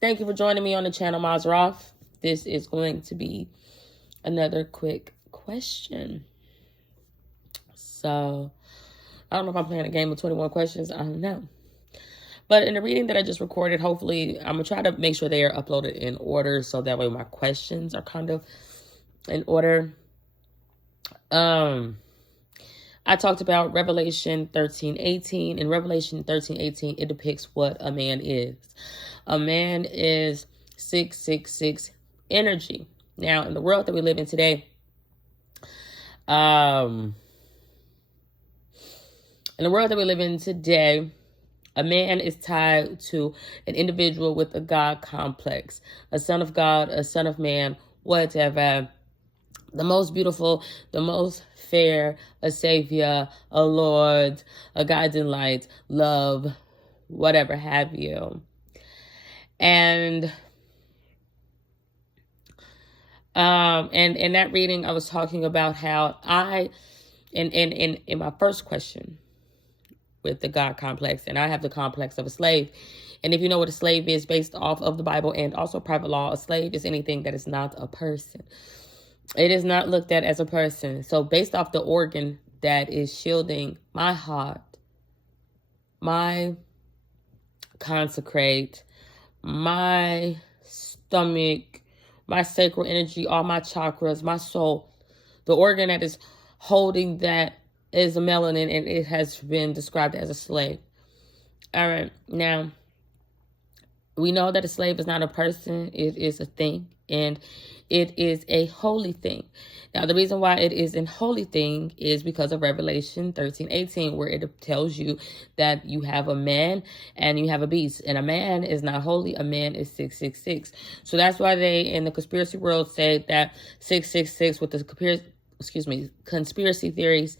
Thank you for joining me on the channel, Mazroff. This is going to be another quick question. So, I don't know if I'm playing a game of 21 questions. I don't know. But in the reading that I just recorded, hopefully, I'm going to try to make sure they are uploaded in order so that way my questions are kind of in order. I talked about Revelation 13:18. In Revelation 13:18, it depicts what a man is. A man is 666 energy. Now, in the world that we live in today, a man is tied to an individual with a God complex, a son of God, a son of man, whatever. The most beautiful, the most fair, a savior, a Lord, a guiding light, love, whatever have you. And in that reading, I was talking about how in my first question with the God complex, and I have the complex of a slave. And if you know what a slave is based off of the Bible and also private law, a slave is anything that is not a person. It is not looked at as a person. So based off the organ that is shielding my heart, my consecrate, my stomach, my sacral energy, all my chakras, my soul, the organ that is holding that is a melanin, and it has been described as a slave. All right. Now, we know that a slave is not a person. It is a thing, and it is a holy thing. Now, the reason why it is a holy thing is because of Revelation 13:18, where it tells you that you have a man and you have a beast. And a man is not holy. A man is 666. So that's why they, in the conspiracy world, say that 666 with the conspiracy theories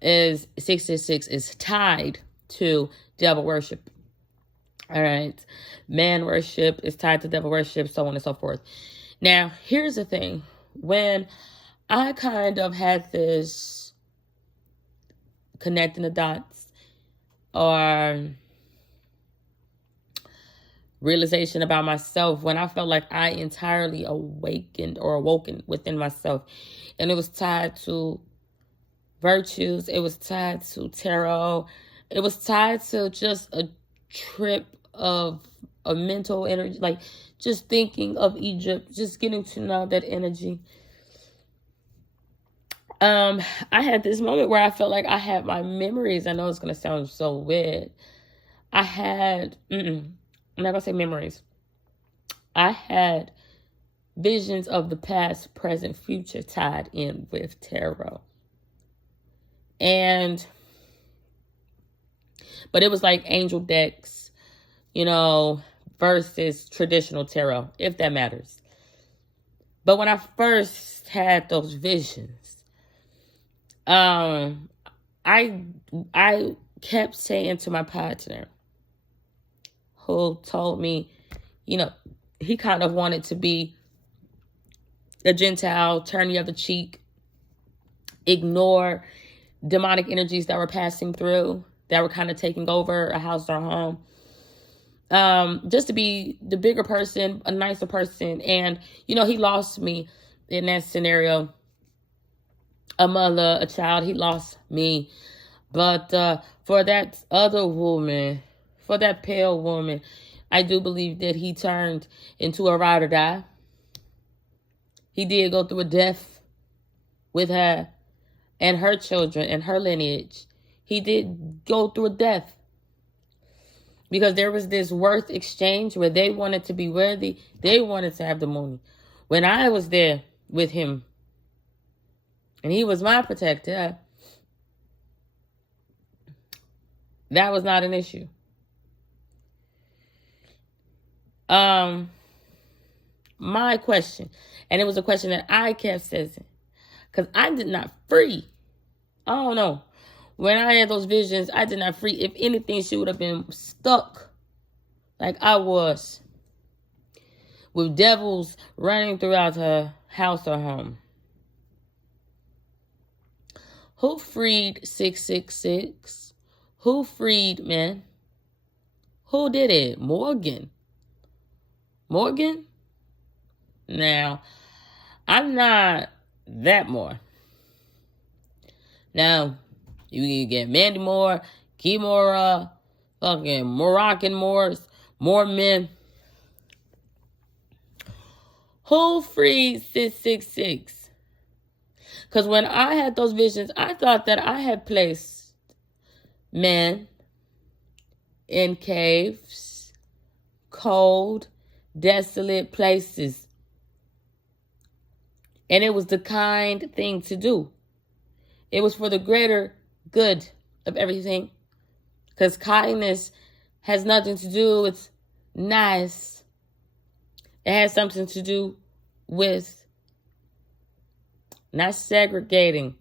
is 666 is tied to devil worship. All right. Man worship is tied to devil worship, so on and so forth. Now, here's the thing. When I kind of had this connecting the dots or realization about myself, when I felt like I entirely awoken within myself, and it was tied to virtues, it was tied to tarot, it was tied to just a trip of a mental energy, like just thinking of Egypt, just getting to know that energy. I had this moment where I felt like I had my memories. I know it's going to sound so weird. I'm not going to say memories. I had visions of the past, present, future tied in with tarot. But it was like angel decks, versus traditional tarot, if that matters. But when I first had those visions, I kept saying to my partner, who told me, he kind of wanted to be a Gentile, turn the other cheek, ignore demonic energies that were passing through, that were kind of taking over a house or home. Just to be the bigger person, a nicer person. And, he lost me in that scenario. A mother, a child, he lost me. But for that other woman, for that pale woman, I do believe that he turned into a ride or die. He did go through a death with her and her children and her lineage. He did go through a death. Because there was this worth exchange where they wanted to be worthy. They wanted to have the money. When I was there with him, and he was my protector, that was not an issue. My question, and it was a question that I kept saying, because I did not free. I don't know. When I had those visions, I did not free. If anything, she would have been stuck like I was, with devils running throughout her house or home. Who freed 666? Who freed men? Who did it? Morgan. Morgan. Now, I'm not that Moore. Now, you can get Mandy Moore, Kimora, fucking Moroccan Moors, more men. Who freed 666? Because when I had those visions, I thought that I had placed men in caves, cold, desolate places. And it was the kind thing to do. It was for the greater good of everything. Because kindness has nothing to do with nice. It has something to do with not segregating.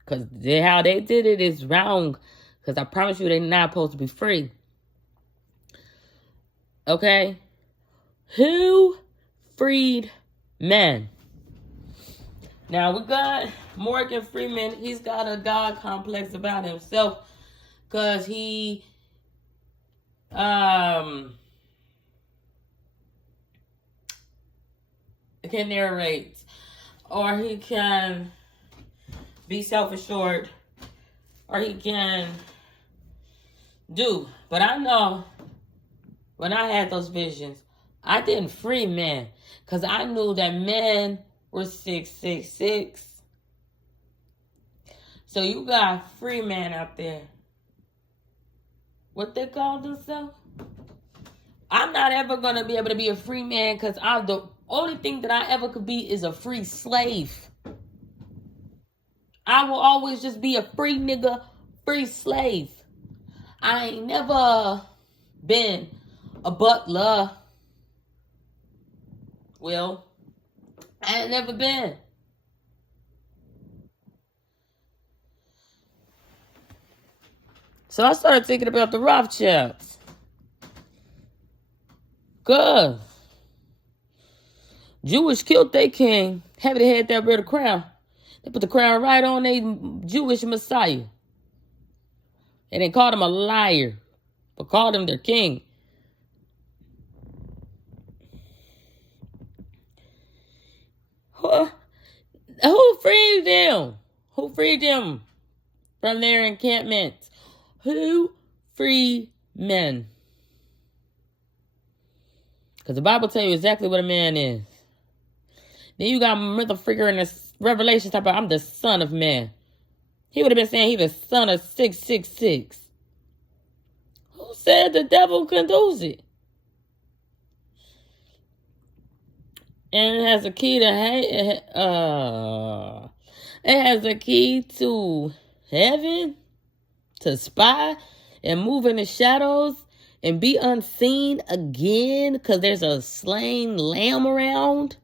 Because how they did it is wrong. Because I promise you they're not supposed to be free. Okay? Who freed men? Now, we got Morgan Freeman. He's got a God complex about himself because he can narrate, or he can be self-assured, or he can do. But I know when I had those visions, I didn't free men because I knew that men were 666. So you got free man out there. What they call themselves? I'm not ever going to be able to be a free man because the only thing that I ever could be is a free slave. I will always just be a free nigga, free slave. I ain't never been a butler. Well, I ain't never been. So I started thinking about the Rothschilds. Good. Jewish killed their king. Having had that red crown. They put the crown right on their Jewish Messiah. And they called him a liar. But called him their king. Who freed them? Who freed them from their encampments? Who freed men? Because the Bible tells you exactly what a man is. Then you got motherfucker in the Revelation talking about, I'm the son of man. He would have been saying he's the son of 666. Who said the devil can do it? And it has a key to it has a key to heaven, to spy and move in the shadows and be unseen again because there's a slain lamb around.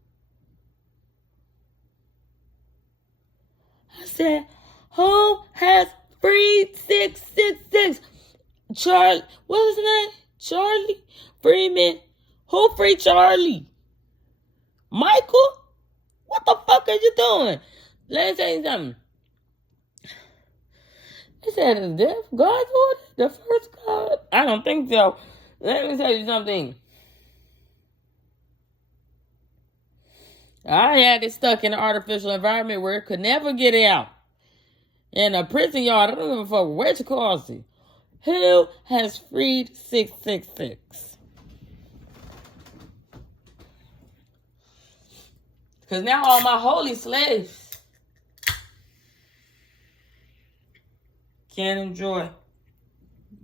I said, who has freed 666? Charlie, what was his name? Charlie Freeman. Who freed Charlie? Michael? What the fuck are you doing? Let me tell you something. They said, is death God's order? The first God? I don't think so. Let me tell you something. I had it stuck in an artificial environment where it could never get out. In a prison yard, I don't give a fuck where you call it. Who has freed 666? Because now all my holy slaves can enjoy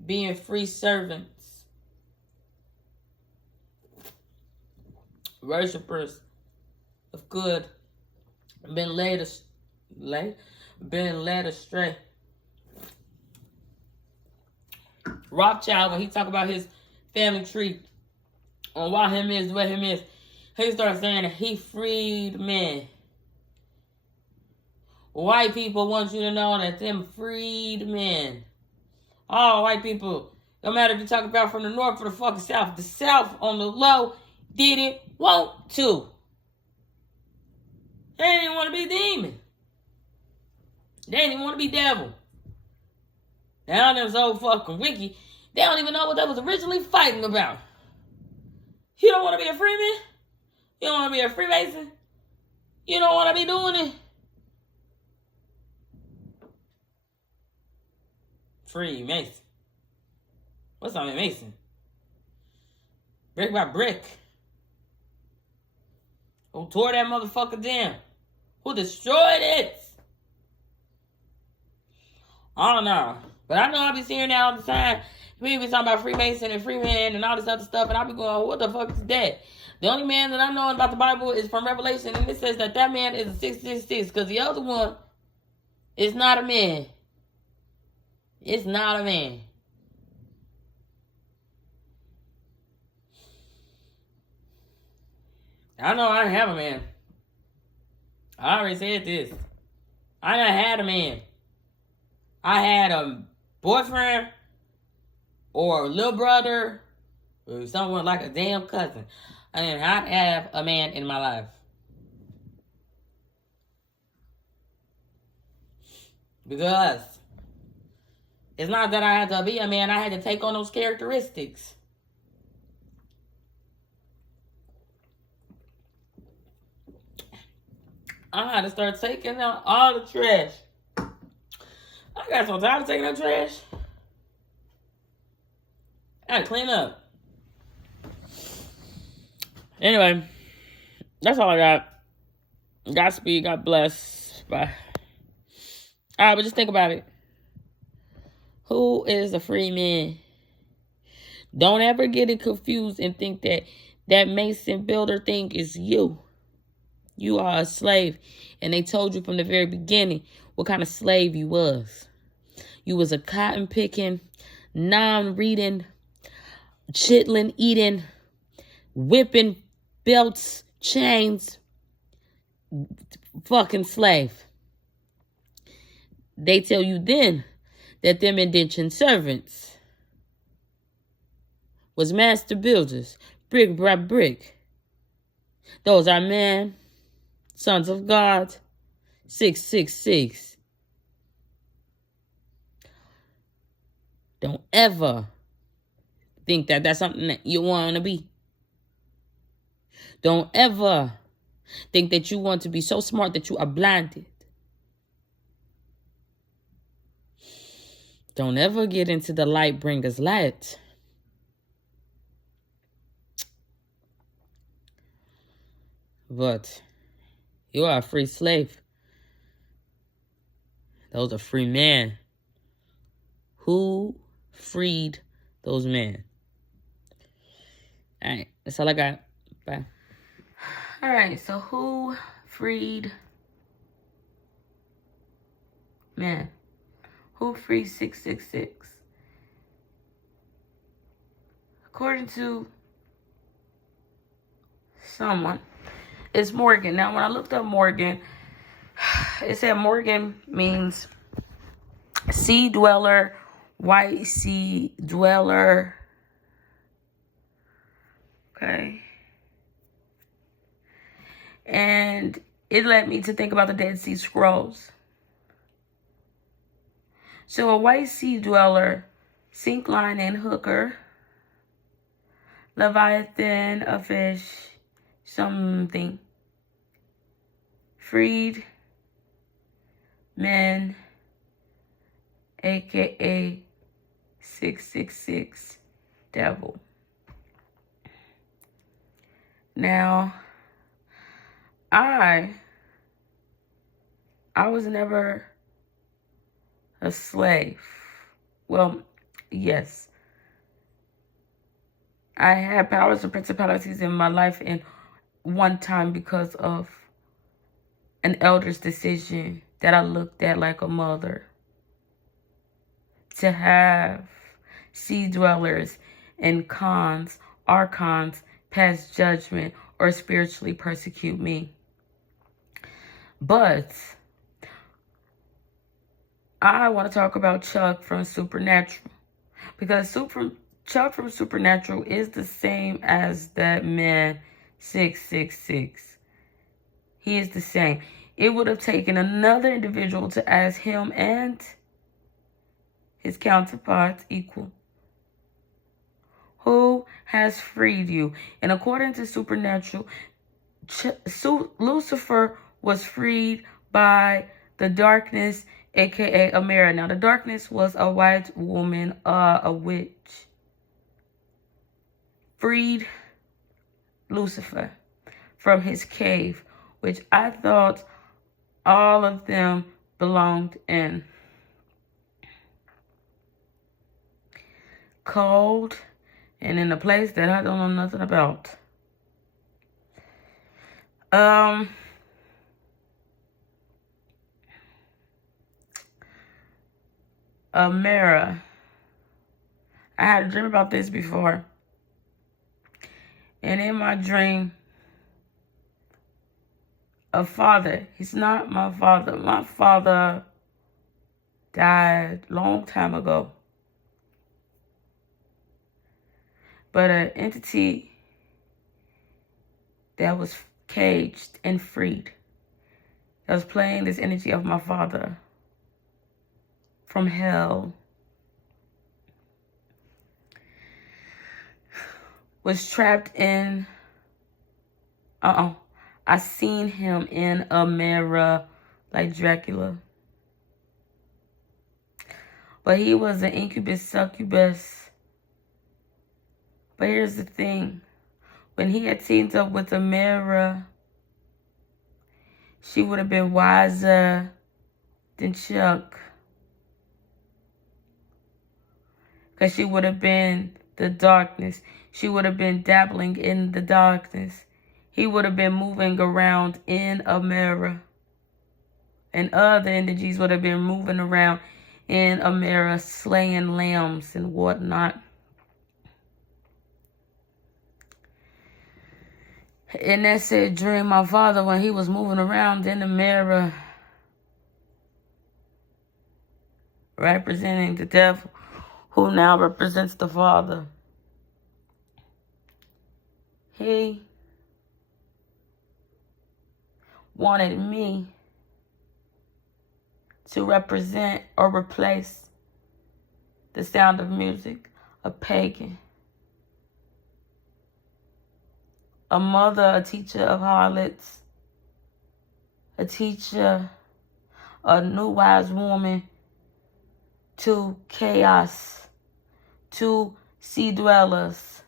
being free servants, worshipers of good, been led astray. Rothschild, when he talk about his family tree on why him is what him is, he starts saying that he freed men. White people want you to know that them freed men. All white people, no matter if you talk about from the north or the fucking south, the south on the low didn't want to. They didn't want to be demon. They didn't want to be devil. Now them so fucking wicked, they don't even know what they was originally fighting about. You don't want to be a Freeman? You don't want to be a Freemason? You don't want to be doing it? Freemason. What's on Mason? Brick by brick. Who tore that motherfucker down? Who destroyed it? I don't know. But I know I be seeing that all the time. People be talking about Freemason and Freeman and all this other stuff, and I be going, what the fuck is that? The only man that I know about the Bible is from Revelation, and it says that man is a 666, because the other one is not a man. It's not a man. I know I didn't have a man. I already said this. I done had a man. I had a boyfriend or a little brother or someone like a damn cousin. I did not have a man in my life. Because it's not that I had to be a man. I had to take on those characteristics. I had to start taking out all the trash. I got so tired of taking out trash. I had to clean up. Anyway, that's all I got. Godspeed, God bless. Bye. Alright, but just think about it. Who is a free man? Don't ever get it confused and think that Mason builder thing is you. You are a slave. And they told you from the very beginning what kind of slave you was. You was a cotton picking, non-reading, chitlin eating, whipping belts, chains, fucking slave. They tell you then that them indentured servants was master builders, brick by brick. Those are men, sons of God, 666. Don't ever think that that's something that you want to be. Don't ever think that you want to be so smart that you are blinded. Don't ever get into the light bringers light. But you are a free slave. Those are free men. Who freed those men? All right, that's all I got. Bye. All right, so who freed men? Who freed 666? According to someone, it's Morgan. Now, when I looked up Morgan, it said Morgan means sea dweller, white sea dweller. Okay. And it led me to think about the Dead Sea Scrolls. So a white sea dweller, sink, line, and hooker, Leviathan, a fish, something, freed men, aka 666 devil. Now, I was never a slave. Well, yes. I had powers and principalities in my life in one time because of an elder's decision that I looked at like a mother. To have sea dwellers and archons pass judgment or spiritually persecute me. But I want to talk about Chuck from Supernatural, because Chuck from Supernatural is the same as that man 666. He is the same. It would have taken another individual to ask him and his counterparts equal. who has freed you. And according to Supernatural, Lucifer was freed by the darkness, aka Amara. Now, the darkness was a white woman, a witch. Freed Lucifer from his cave, which I thought all of them belonged in. Cold and in a place that I don't know nothing about. Amara. I had a dream about this before. And in my dream, a father, he's not my father. My father died long time ago. But an entity that was caged and freed, that was playing this energy of my father from hell, was trapped in, I seen him in a mirror like Dracula. But he was an incubus, succubus. But here's the thing. When he had teamed up with Amara, she would have been wiser than Chuck. Because she would have been the darkness. She would have been dabbling in the darkness. He would have been moving around in Amara. And other energies would have been moving around in Amara, slaying lambs and whatnot. And that said, during my father, when he was moving around in the mirror, representing the devil, who now represents the Father, he wanted me to represent or replace the Sound of Music, a pagan, a mother, a teacher of harlots, a teacher, a new wise woman, to chaos, to sea dwellers.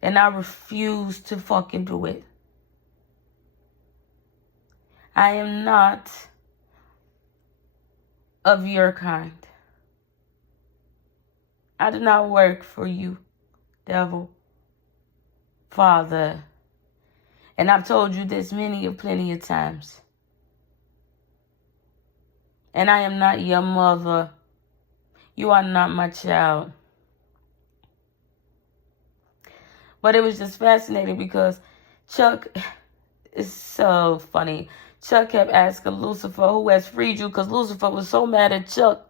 And I refuse to fucking do it. I am not of your kind. I do not work for you, devil, Father. And I've told you this plenty of times. And I am not your mother. You are not my child. But it was just fascinating because Chuck is so funny. Chuck kept asking Lucifer, who has freed you? Because Lucifer was so mad at Chuck.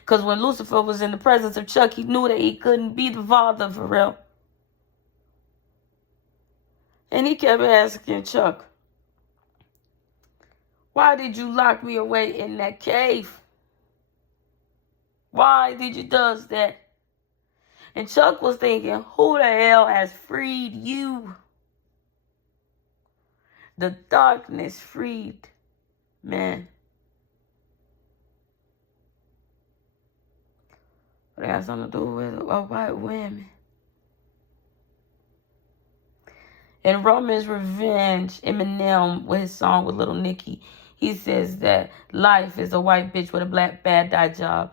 Because when Lucifer was in the presence of Chuck, he knew that he couldn't be the father for real. And he kept asking Chuck, why did you lock me away in that cave? Why did you do that? And Chuck was thinking, who the hell has freed you? The darkness freed man. But it has something to do with white women. In Roman's Revenge, Eminem, with his song with Little Nicky, he says that life is a white bitch with a black bad guy job.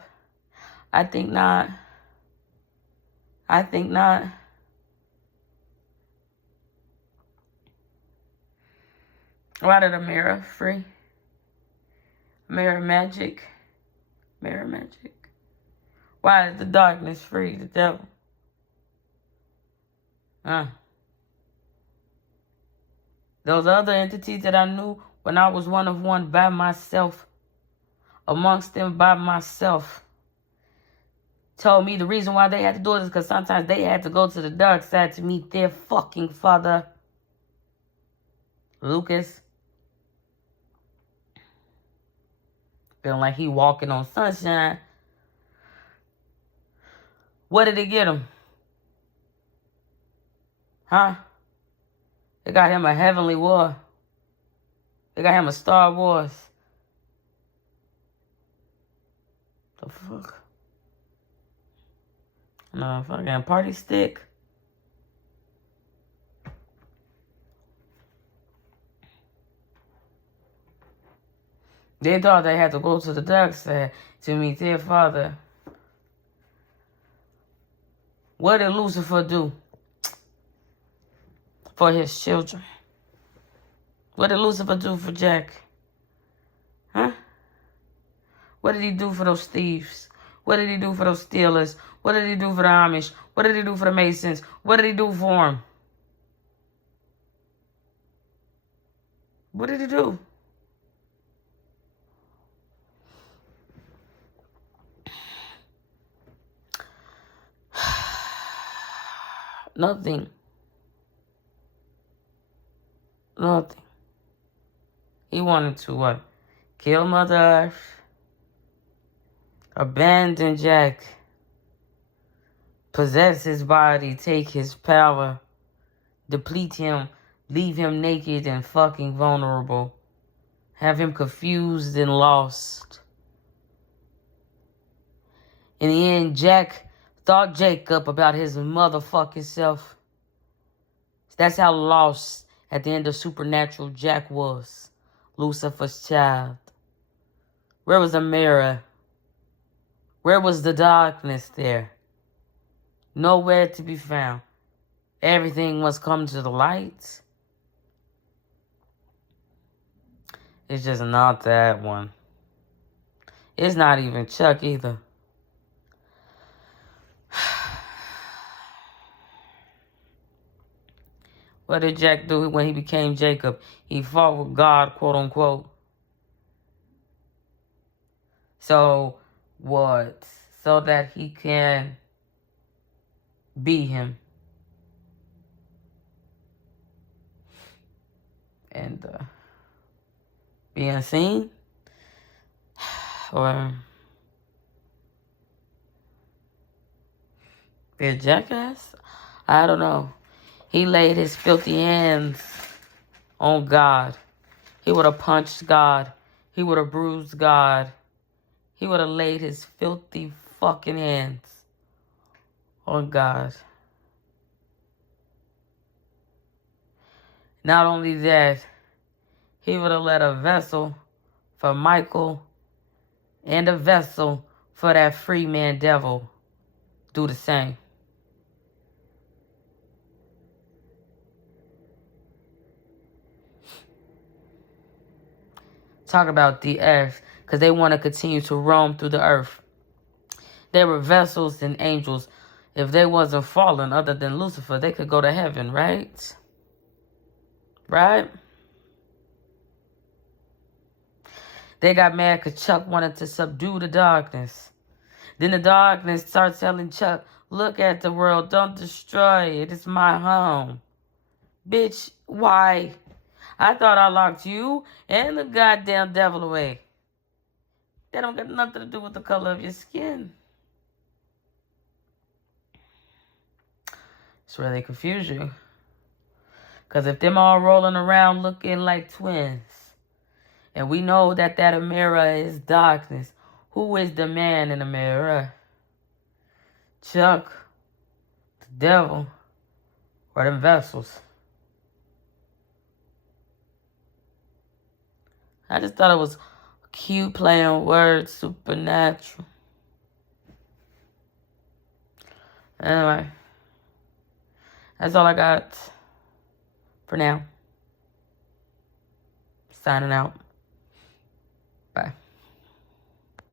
I think not. I think not. Why did Amara free? Mirror magic. Mirror magic. Why is the darkness free? The devil. Those other entities that I knew when I was one of one by myself, amongst them by myself, told me the reason why they had to do it is because sometimes they had to go to the dark side to meet their fucking father, Lucas. Feeling like he walking on sunshine. What did it get him? Huh? They got him a Heavenly War. They got him a Star Wars. The fuck? No fucking party stick. They thought they had to go to the dark side to meet their father. What did Lucifer do for his children? What did Lucifer do for Jack? Huh? What did he do for those thieves? What did he do for those stealers? What did he do for the Amish? What did he do for the Masons? What did he do for them? What did he do? Nothing. Nothing. He wanted to what? Kill Mother Earth. Abandon Jack. Possess his body. Take his power. Deplete him. Leave him naked and fucking vulnerable. Have him confused and lost. In the end, Jack thought Jacob about his motherfucking self. That's how lost at the end of Supernatural Jack was. Lucifer's child. Where was the mirror? Where was the darkness there? Nowhere to be found. Everything must come to the light. It's just not that one. It's not even Chuck either. What did Jack do when he became Jacob? He fought with God, quote unquote. So what? So that he can be him. And be unseen? Or be a jackass? I don't know. He laid his filthy hands on God. He would have punched God. He would have bruised God. He would have laid his filthy fucking hands on God. Not only that, he would have let a vessel for Michael and a vessel for that free man devil do the same. Talk about the earth, because they want to continue to roam through the earth. They were vessels and angels. If they wasn't fallen other than Lucifer, they could go to heaven, right? Right? They got mad because Chuck wanted to subdue the darkness. Then the darkness starts telling Chuck, look at the world, don't destroy it. It's my home. Bitch, why? I thought I locked you and the goddamn devil away. That don't got nothing to do with the color of your skin. It's where they confuse you. Because if them all rolling around looking like twins, and we know that mirror is darkness, who is the man in the mirror? Chuck, the devil, or them vessels? I just thought it was cute play on words, supernatural. Anyway, that's all I got for now. Signing out. Bye.